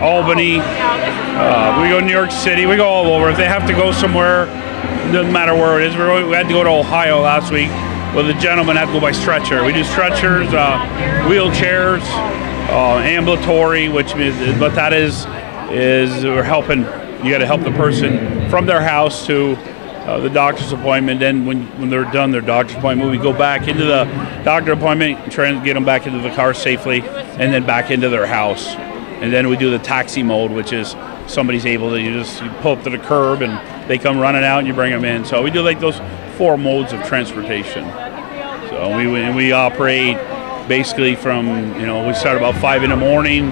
Albany. We go to New York City. We go all over. If they have to go somewhere, it doesn't matter where it is. We had to go to Ohio last week, but the gentleman had to go by stretcher. We do stretchers, wheelchairs, ambulatory, which means, but that is we're helping. You got to help the person from their house to the doctor's appointment. Then when they're done their doctor's appointment, we go back into the doctor appointment and try and get them back into the car safely, and then back into their house. And then we do the taxi mode, which is somebody's able to, you pull up to the curb and they come running out and you bring them in. So we do like those 4 modes of transportation. So we operate basically from, we start about 5 in the morning.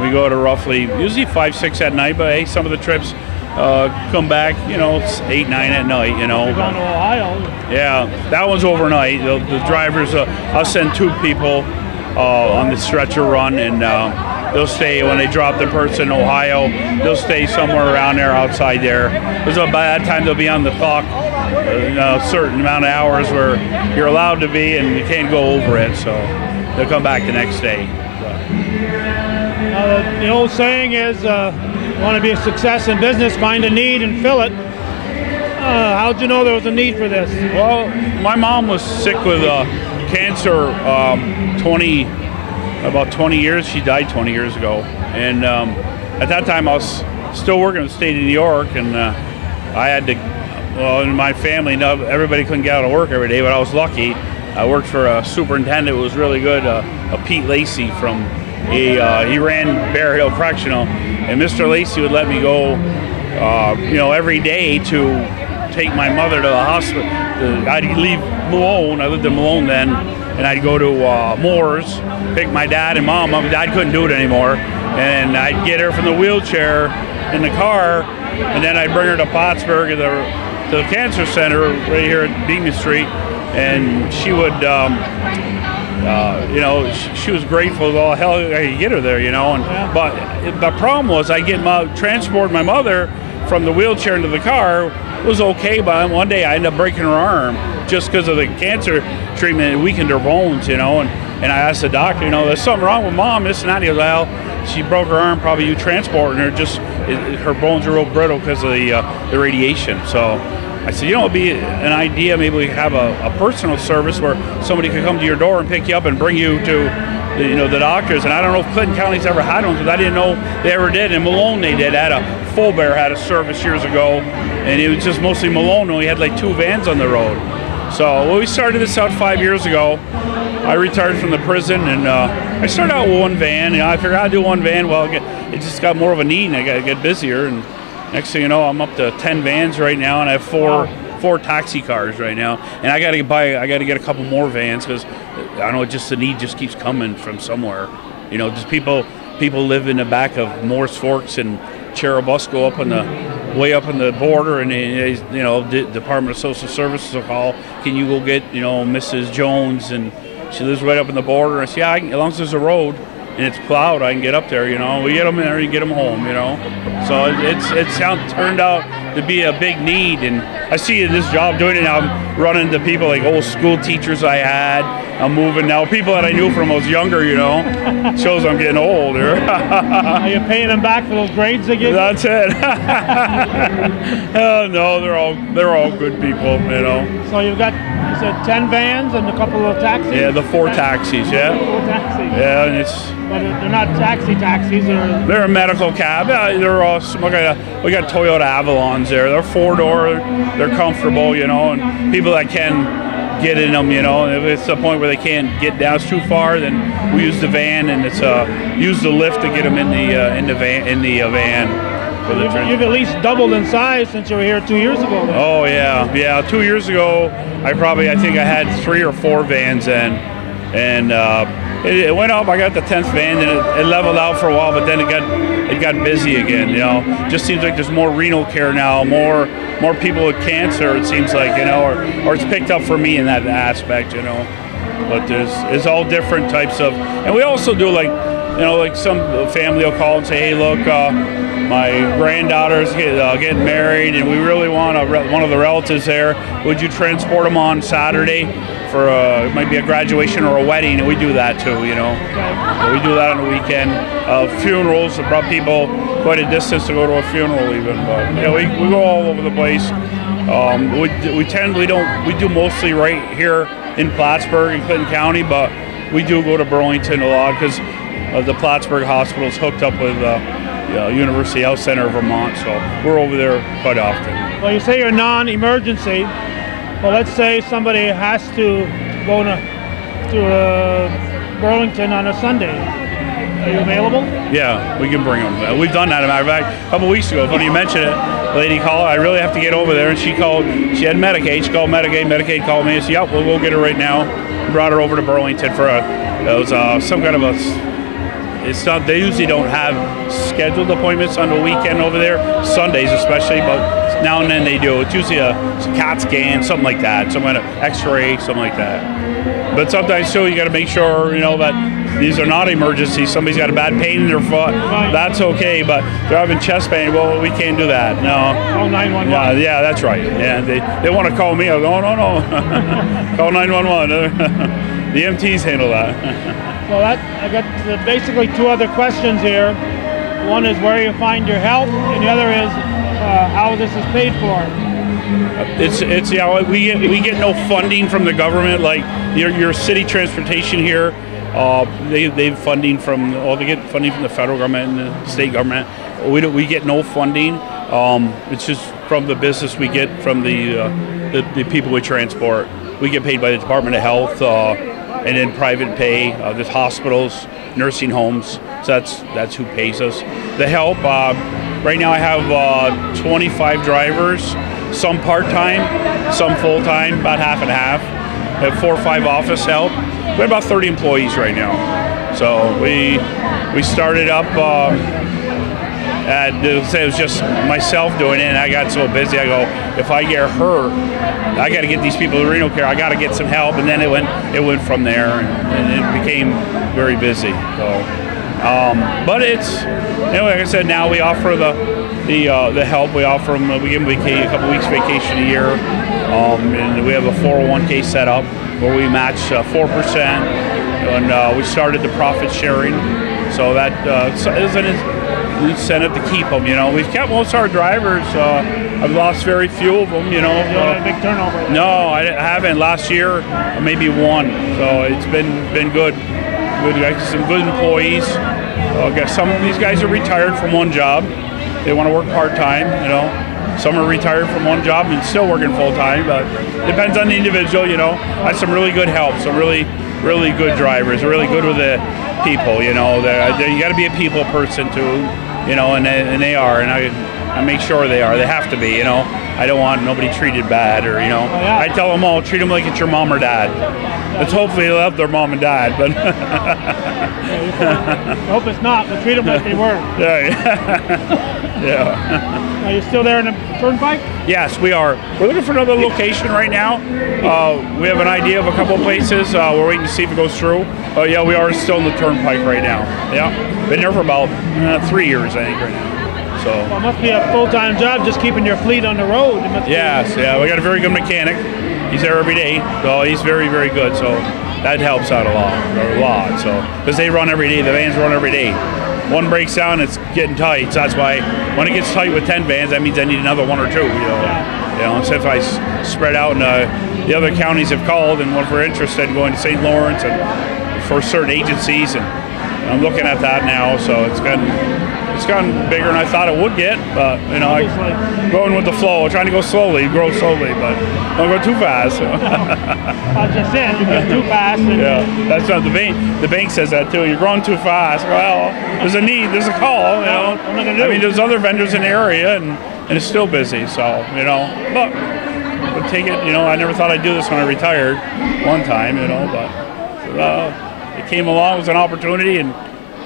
We go to roughly, usually 5, 6 at night, but hey, some of the trips come back, you know, 8, 9 at night, you know. Gone to Ohio. Yeah, that one's overnight. The drivers, I'll send 2 people on the stretcher run, and they'll stay when they drop the person in Ohio. They'll stay somewhere around there, outside there. Because by that time they'll be on the clock, a certain amount of hours where you're allowed to be, and you can't go over it. So they'll come back the next day. The old saying is, want to be a success in business, find a need and fill it. How'd you know there was a need for this? Well, my mom was sick with cancer about 20 years. She died 20 years ago. And at that time I was still working in the state of New York, and I had to, well, in my family, everybody couldn't get out of work every day, but I was lucky. I worked for a superintendent who was really good, a Pete Lacey from, he ran Bear Hill Correctional, and Mr. Lacey would let me go, you know, every day to take my mother to the hospital. I'd leave Malone, I lived in Malone then, and I'd go to Moore's, pick my dad and mom up. Dad couldn't do it anymore, and I'd get her from the wheelchair in the car, and then I'd bring her to Plattsburgh to the cancer center right here at Beekman Street, and she would, you know, she was grateful. Well, hell, I could get her there, you know. And but the problem was, I transport my mother from the wheelchair into the car. It was okay, but one day I ended up breaking her arm just because of the cancer treatment. It weakened her bones, you know. And I asked the doctor, you know, there's something wrong with mom, this and that. He goes, well, she broke her arm, probably you transporting her. Just her bones are real brittle because of the radiation. So I said, you know, it'd be an idea, maybe we could have a personal service where somebody could come to your door and pick you up and bring you to the doctors. And I don't know if Clinton County's ever had one, because I didn't know they ever did. In Malone they did. Full Bear had a service years ago, and it was just mostly Malone, and we had like 2 vans on the road. So well, we started this out 5 years ago. I retired from the prison, and I started out with 1 van. You know, I figured I'd do 1 van. Well, it just got more of a need, and I got to get busier. And next thing you know, I'm up to 10 vans right now, and I have 4 taxi cars right now. And I got to get a couple more vans, because I don't know, just the need just keeps coming from somewhere. You know, just people live in the back of Morris Forks and Cherubusco, way up on the border, and you know, the Department of Social Services will call, can you go get, you know, Mrs. Jones, and she lives right up on the border. And I say, yeah, as long as there's a road and it's plowed, I can get up there, you know. We get them there and get them home, you know. So it's turned out to be a big need, and I see this job doing it now. I'm running into people like old school teachers I had. I'm moving now, people that I knew from when I was younger, you know. Shows I'm getting older. Are you paying them back for those grades they give you? That's it. No, they're all good people, you know. So you've got, you said 10 vans and a couple of taxis? Yeah, the 4 taxis, yeah. 4 taxis. Yeah, and but they're not taxis, they're a medical cab. They're all, we got Toyota Avalons there. They're 4-door, they're comfortable, you know, and people that can get in them, you know. If it's the point where they can't get down too far, then we use the van, and it's use the lift to get them in the van. You've at least doubled in size since you were here 2 years ago. Then. Oh yeah. 2 years ago, I think I had 3 or 4 vans in, and it went up. I got the 10th van, and it leveled out for a while, but then it got busy again. You know, just seems like there's more renal care now, more people with cancer. It seems like, you know, or it's picked up for me in that aspect, you know. But there's all different types of, and we also do like, you know, like some family will call and say, hey, look, my granddaughter's getting married, and we really want one of the relatives there. Would you transport them on Saturday for it might be a graduation or a wedding? And we do that too, you know. So we do that on the weekend. Funerals, brought people quite a distance to go to a funeral even, but you know, we go all over the place. We do mostly right here in Plattsburgh and Clinton County, but we do go to Burlington a lot because the Plattsburgh Hospital is hooked up with University Health Center of Vermont, so we're over there quite often. Well, you say you're non-emergency. Well, let's say somebody has to go to Burlington on a Sunday. Are you available? Yeah, we can bring them. We've done that. As a matter of fact, a couple weeks ago, when you mentioned it, a lady called, I really have to get over there, and she had Medicaid. She called Medicaid. Medicaid called me and said, yep, we'll go get her right now. Brought her over to Burlington for some kind of a it's not. They usually don't have scheduled appointments on the weekend over there, Sundays especially. But now and then they do. It's usually a CAT scan, something like that, some kind of X-ray, something like that. But sometimes too, you got to make sure that these are not emergencies. Somebody's got a bad pain in their foot. That's okay, but they're having chest pain. Well, we can't do that. No. Call 911. Yeah, that's right. Yeah, they want to call me. I go, no. Call 911. The EMTs handle that. So I got basically two other questions here. One is where you find your help, and the other is how this is paid for. We get no funding from the government like your city transportation here. They funding from they get funding from the federal government and the state government. We get no funding. It's just from the business we get from the people we transport. We get paid by the Department of Health and then private pay. There's hospitals, nursing homes. So that's who pays us. The help. Right now I have 25 drivers, some part-time, some full-time, about half and half. I have 4 or 5 office help. We have about 30 employees right now. So we started up, it was just myself doing it, and I got so busy. I go, if I get hurt, I got to get these people to renal care. I got to get some help, and then it went from there, and it became very busy. So, but it's, like I said, now we offer the help. We offer them. We give them a couple weeks vacation a year, and we have a 401k set up where we match 4%, and we started the profit sharing, so that is an incentive to keep them. We've kept most of our drivers. I've lost very few of them. You don't have a big turnover. No, I haven't. Last year, maybe 1. So it's been good. We've got some good employees. Some of these guys are retired from one job. They want to work part-time. Some are retired from one job and still working full-time, but it depends on the individual. I have some really good help, some really good drivers. They're really good with the people. You got to be a people person too. And they are, and I make sure they are. They have to be. I don't want nobody treated bad, or I tell them all, treat them like it's your mom or dad. Let's hopefully they love their mom and dad, but I hope it's not. But treat them like they were. Yeah. Are you still there in the turnpike? Yes, we are. We're looking for another location right now. We have an idea of a couple of places. We're waiting to see if it goes through. Yeah, we are still in the turnpike right now. Yeah, been there for about 3 years, I think, right now. So. Well, it must be a full-time job just keeping your fleet on the road. Yes, yeah, we got a very good mechanic. He's there every day, so he's very, very good. So that helps out a lot. So because they run every day, the vans run every day. One breaks down, it's getting tight. So that's why when it gets tight with 10 vans, that means I need another 1 or 2. Instead if I spread out, and the other counties have called, and if we're interested in going to St. Lawrence and for certain agencies, and I'm looking at that now. So it's gotten bigger than I thought it would get, but going with the flow, trying to go slowly, grow slowly, but don't go too fast. I just said you get too fast. Yeah, that's not the bank. The bank says that too. You're growing too fast. Well, there's a need, there's a call. What am I gonna do? I mean, there's other vendors in the area, and it's still busy. So but we'll take it. I never thought I'd do this when I retired one time. But it came along, it was an opportunity, and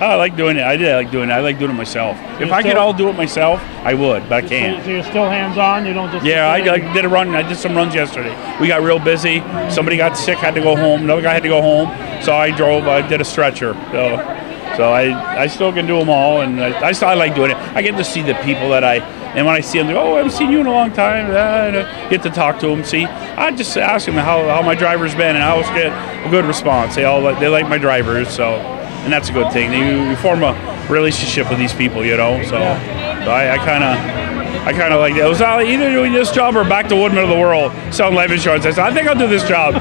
I like doing it. I like doing it myself. If I could all do it myself, I would, but I can't. So you're still hands-on? You don't just... Yeah, I did a run. I did some runs yesterday. We got real busy. Somebody got sick, had to go home. Another guy had to go home. So I drove. I did a stretcher. So I still can do them all, and I like doing it. I get to see the people and when I see them, they go, I haven't seen you in a long time. And I get to talk to them. I just ask them how my driver's been, and I always get a good response. They like my drivers, so... And that's a good thing. You form a relationship with these people, So I kind of like that. It was either doing this job or back to Woodman of the World, selling life insurance. I said, I think I'll do this job.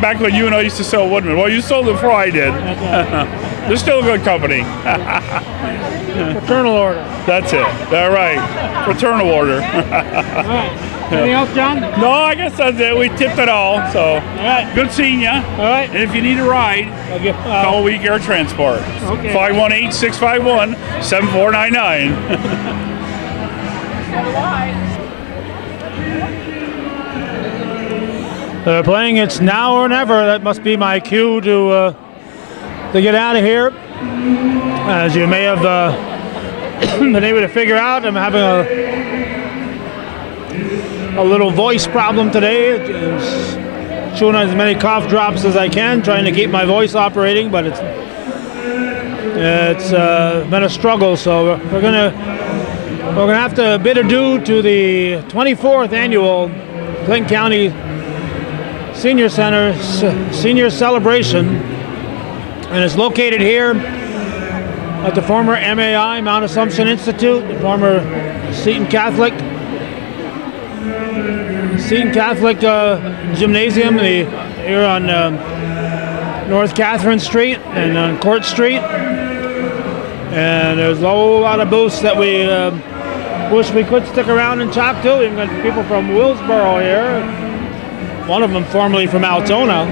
Back when you and I used to sell Woodman. Well, you sold it before I did. They're still a good company. Fraternal order. That's it. All right. Fraternal order. All right. Anything else, John? No, I guess that's it. We tipped it all. So, all right. Good seeing you. All right. And if you need a ride, call Week Air Transport. Okay. 518-651-7499. They're playing It's Now or Never. That must be my cue to to get out of here. As you may have been able to figure out, I'm having a little voice problem today. Just chewing on as many cough drops as I can, trying to keep my voice operating, but it's been a struggle. So we're gonna have to bid adieu to the 24th annual Clinton County Senior Center Senior Celebration, and it's located here at the former MAI, Mount Assumption Institute, the former Seton Catholic Gymnasium here on North Catherine Street and on Court Street. And there's a whole lot of booths that we wish we could stick around and talk to. We've got people from Willsboro here, one of them formerly from Altona.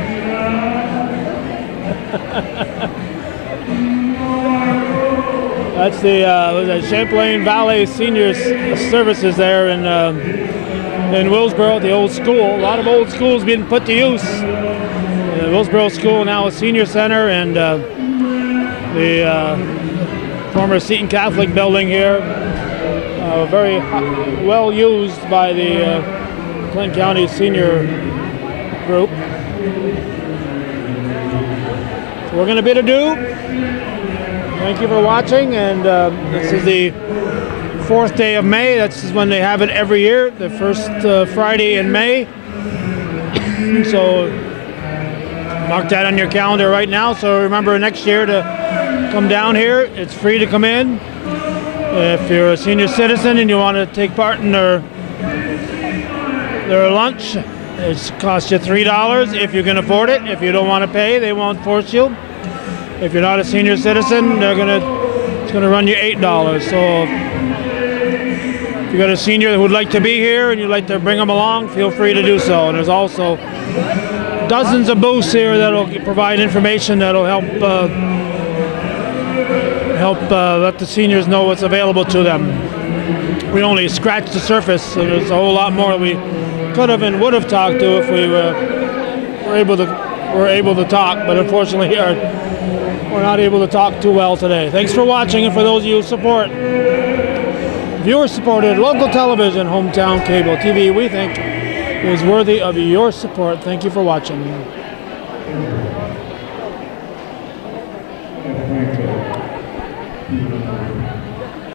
That's the Champlain Valley Senior Services there in Willsboro, the old school. A lot of old schools being put to use. The Willsboro School now a senior center, and the former Seton Catholic building here, very well used by the Clinton County Senior Group. So we're going to bid adieu. Thank you for watching, and this is the 4th day of May. That's when they have it every year, the first Friday in May. So mark that on your calendar right now, so remember next year to come down here. It's free to come in. If you're a senior citizen and you want to take part in their lunch, it costs you $3 if you can afford it. If you don't want to pay, they won't force you. If you're not a senior citizen, it's gonna run you $8. So if you got a senior who would like to be here and you'd like to bring them along, feel free to do so. And there's also dozens of booths here that'll provide information that'll help let the seniors know what's available to them. We only scratched the surface, so there's a whole lot more we could have and would have talked to if we were able to talk, but unfortunately we're not able to talk too well today. Thanks for watching, and for those of you who support viewer-supported local television, hometown cable TV, we think is worthy of your support. Thank you for watching.